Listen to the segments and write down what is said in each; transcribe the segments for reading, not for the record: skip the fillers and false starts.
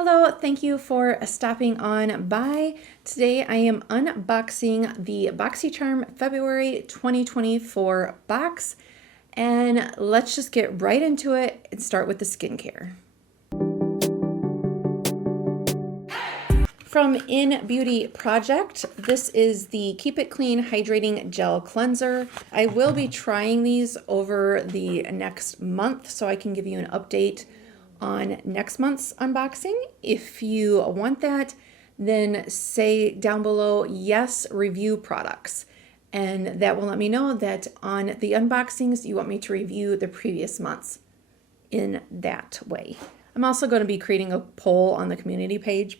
Hello, thank you for stopping on by. Today I am unboxing the Boxycharm February 2024 box, and let's just get right into it and start with the skincare. From In Beauty Project, this is the Keep It Clean Hydrating Gel Cleanser. I will be trying these over the next month so I can give you an update on next month's unboxing. If you want that, then say down below, yes, review products. And that will let me know that on the unboxings, you want me to review the previous months in that way. I'm also going to be creating a poll on the community page,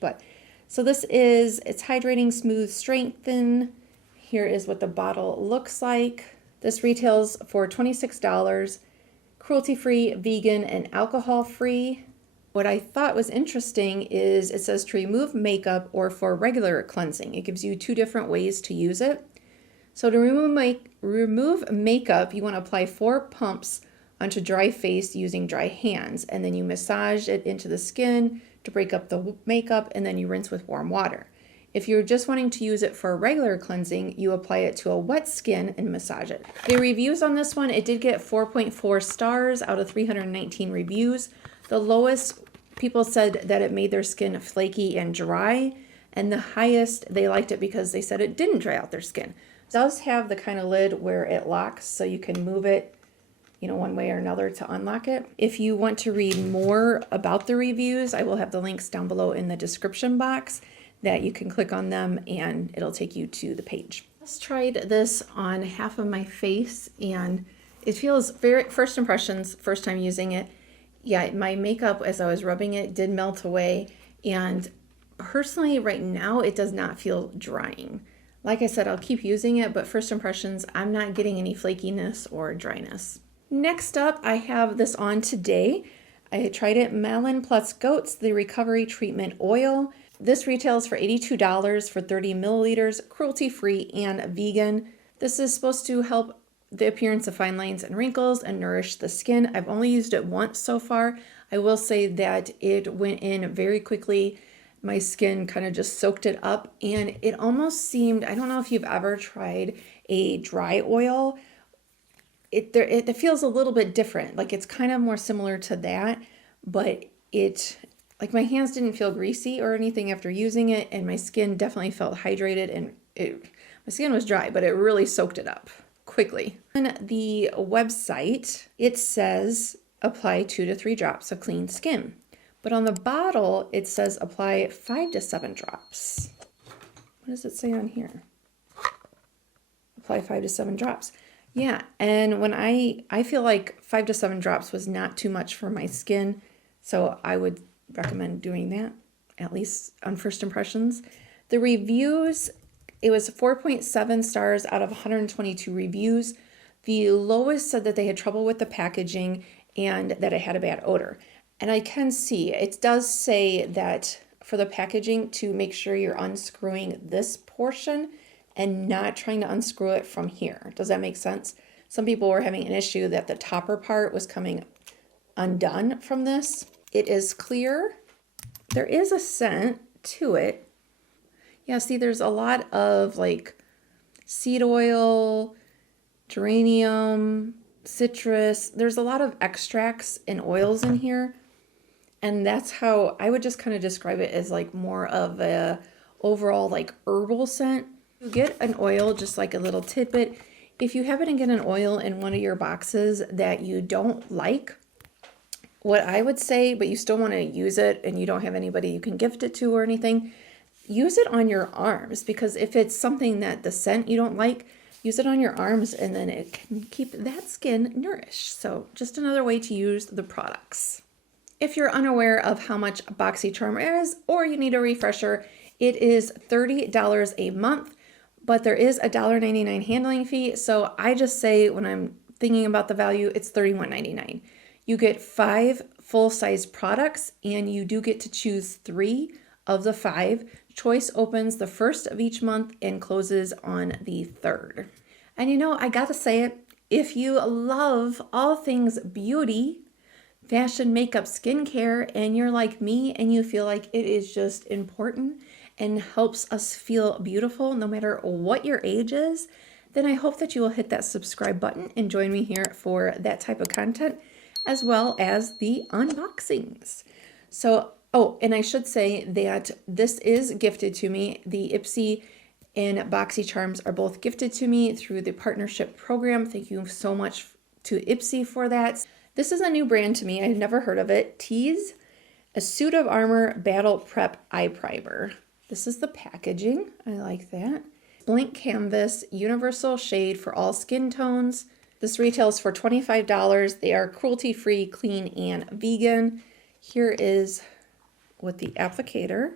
so this is, it's Hydrating Smooth Strengthen. Here is what the bottle looks like. This retails for $26. Cruelty-free, vegan, and alcohol-free. What I thought was interesting is it says to remove makeup or for regular cleansing. It gives you two different ways to use it. So to remove makeup, you want to apply 4 pumps onto dry face using dry hands, and then you massage it into the skin to break up the makeup, and then you rinse with warm water. If you're just wanting to use it for regular cleansing, you apply it to a wet skin and massage it. The reviews on this one, it did get 4.4 stars out of 319 reviews. The lowest, people said that it made their skin flaky and dry, and the highest, they liked it because they said it didn't dry out their skin. It does have the kind of lid where it locks, so you can move it, one way or another to unlock it. If you want to read more about the reviews, I will have the links down below in the description box that you can click on them and it'll take you to the page. I just tried this on half of my face and it feels very, first impressions, first time using it. Yeah, my makeup as I was rubbing it did melt away, and personally right now it does not feel drying. Like I said, I'll keep using it, but first impressions, I'm not getting any flakiness or dryness. Next up, I have this on today. I tried it, Malon Plus Goats, the Recovery Treatment Oil. This retails for $82 for 30 milliliters, cruelty-free and vegan. This is supposed to help the appearance of fine lines and wrinkles and nourish the skin. I've only used it once so far. I will say that it went in very quickly. My skin kind of just soaked it up, and it almost seemed, I don't know if you've ever tried a dry oil. It feels a little bit different. Like it's kind of more similar to that, but like my hands didn't feel greasy or anything after using it, and my skin definitely felt hydrated, and my skin was dry, but it really soaked it up quickly. On the website, it says apply 2 to 3 drops of clean skin, but on the bottle, it says apply 5 to 7 drops. What does it say on here? Apply 5 to 7 drops. Yeah, and when I feel like 5 to 7 drops was not too much for my skin, so I would recommend doing that, at least on first impressions. The reviews, it was 4.7 stars out of 122 reviews. The lowest said that they had trouble with the packaging and that it had a bad odor. And I can see, it does say that for the packaging to make sure you're unscrewing this portion and not trying to unscrew it from here. Does that make sense? Some people were having an issue that the topper part was coming undone from this. It is clear. There is a scent to it. Yeah, see, there's a lot of like seed oil, geranium, citrus. There's a lot of extracts and oils in here. And that's how I would just kind of describe it, as like more of a overall like herbal scent. You get an oil, just like a little tidbit. If you happen to get an oil in one of your boxes that you don't like, what I would say, but you still want to use it and you don't have anybody you can gift it to or anything, use it on your arms, because if it's something that the scent you don't like, use it on your arms and then it can keep that skin nourished. So just another way to use the products. If you're unaware of how much Boxycharm is, or you need a refresher, it is $30 a month. But there is a $1.99 handling fee, so I just say when I'm thinking about the value, it's $31.99. You get 5 full-size products, and you do get to choose 3 of the 5. Choice opens the 1st of each month and closes on the 3rd. And I gotta say it, if you love all things beauty, fashion, makeup, skincare, and you're like me and you feel like it is just important and helps us feel beautiful no matter what your age is, then I hope that you will hit that subscribe button and join me here for that type of content, as well as the unboxings. So, oh, and I should say that this is gifted to me. The Ipsy and Boxycharms are both gifted to me through the partnership program. Thank you so much to Ipsy for that. This is a new brand to me. I've never heard of it. Tease, a Suit of Armor Battle Prep Eye Primer. This is the packaging. I like that. Blank canvas, universal shade for all skin tones. This retails for $25. They are cruelty-free, clean, and vegan. Here is what the applicator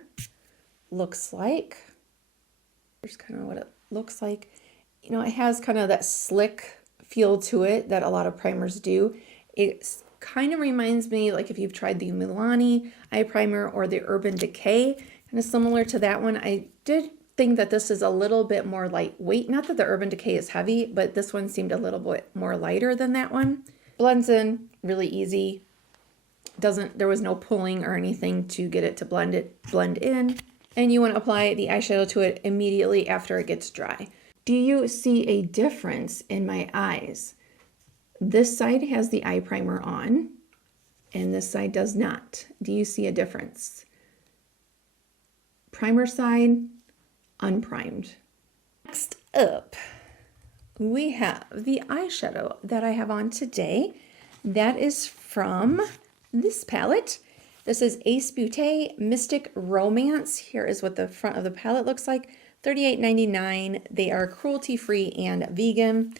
looks like. Here's kind of what it looks like. You know, it has kind of that slick feel to it that a lot of primers do. It kind of reminds me, like if you've tried the Malon eye primer or the Urban Decay, kind of similar to that one. I did think that this is a little bit more lightweight. Not that the Urban Decay is heavy, but this one seemed a little bit more lighter than that one. Blends in really easy. There was no pulling or anything to get it to blend in. And you want to apply the eyeshadow to it immediately after it gets dry. Do you see a difference in my eyes? This side has the eye primer on, and this side does not. Do you see a difference? Primer side, unprimed. Next up, we have the eyeshadow that I have on today. That is from this palette. This is Ace Beauté Mystic Romance. Here is what the front of the palette looks like. $38.99. They are cruelty-free and vegan.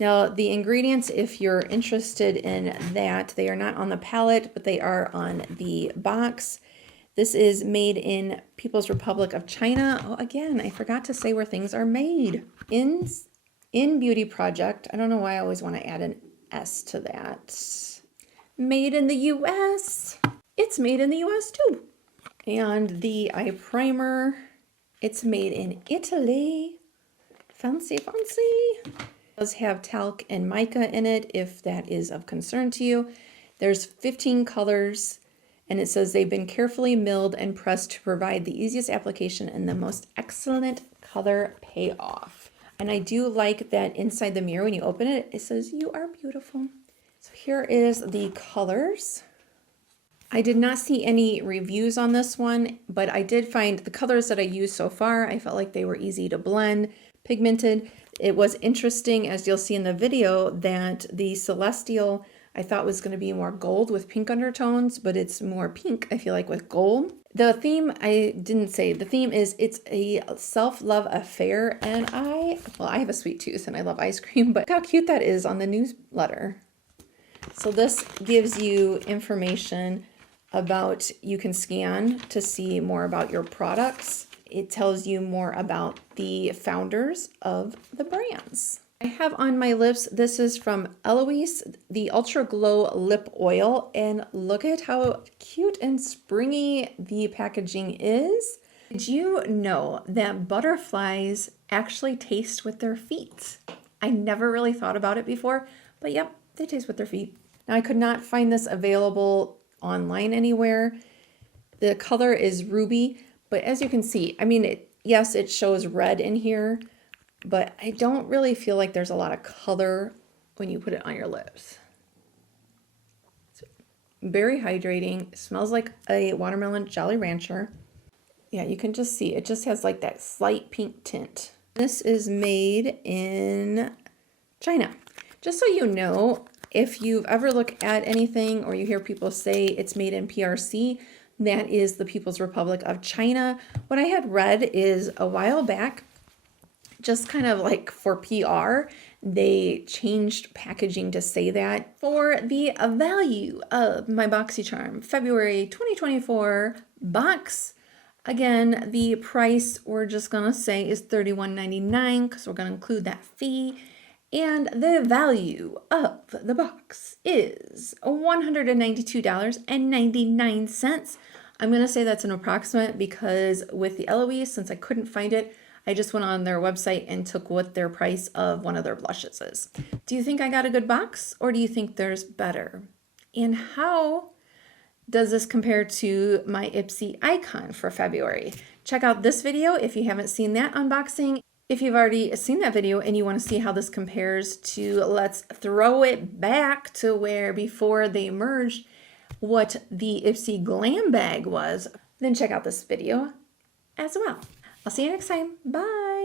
Now, the ingredients, if you're interested in that, they are not on the palette, but they are on the box. This is made in People's Republic of China. Oh, again, I forgot to say where things are made. In Beauty Project. I don't know why I always want to add an S to that. Made in the US. It's made in the US too. And the eye primer, it's made in Italy. Fancy, fancy. It does have talc and mica in it if that is of concern to you. There's 15 colors and it says they've been carefully milled and pressed to provide the easiest application and the most excellent color payoff. And I do like that inside the mirror when you open it, it says you are beautiful. So here is the colors. I did not see any reviews on this one, but I did find the colors that I used so far, I felt like they were easy to blend, pigmented. It was interesting, as you'll see in the video, that the Celestial I thought was going to be more gold with pink undertones, but it's more pink, I feel like, with gold. The theme, I didn't say, the theme is it's a self-love affair, and I have a sweet tooth and I love ice cream, but look how cute that is on the newsletter. So this gives you information about, you can scan to see more about your products. It tells you more about the founders of the brands. I have on my lips, this is from Eloise, the Ultra Glow Lip Oil, and look at how cute and springy the packaging is. Did you know that butterflies actually taste with their feet? I never really thought about it before, but yep, they taste with their feet. Now I could not find this available online anywhere. The color is ruby, but as you can see, I mean, yes, it shows red in here, but I don't really feel like there's a lot of color when you put it on your lips. It's very hydrating. It smells like a watermelon Jolly Rancher. Yeah, you can just see it just has like that slight pink tint. This is made in China. Just so you know, if you've ever looked at anything or you hear people say it's made in PRC, that is the People's Republic of China. What I had read is a while back, just kind of like for PR, they changed packaging to say that. For the value of my Boxycharm February 2024 box, again, the price we're just gonna say is $31.99 because we're gonna include that fee. And the value of the box is $192.99. I'm going to say that's an approximate because with the Eloise, since I couldn't find it, I just went on their website and took what their price of one of their blushes is. Do you think I got a good box or do you think there's better? And how does this compare to my Ipsy icon for February? Check out this video if you haven't seen that unboxing. If you've already seen that video and you want to see how this compares to, let's throw it back to where before they merged, what the Ipsy Glam Bag was, then check out this video as well. I'll see you next time. Bye.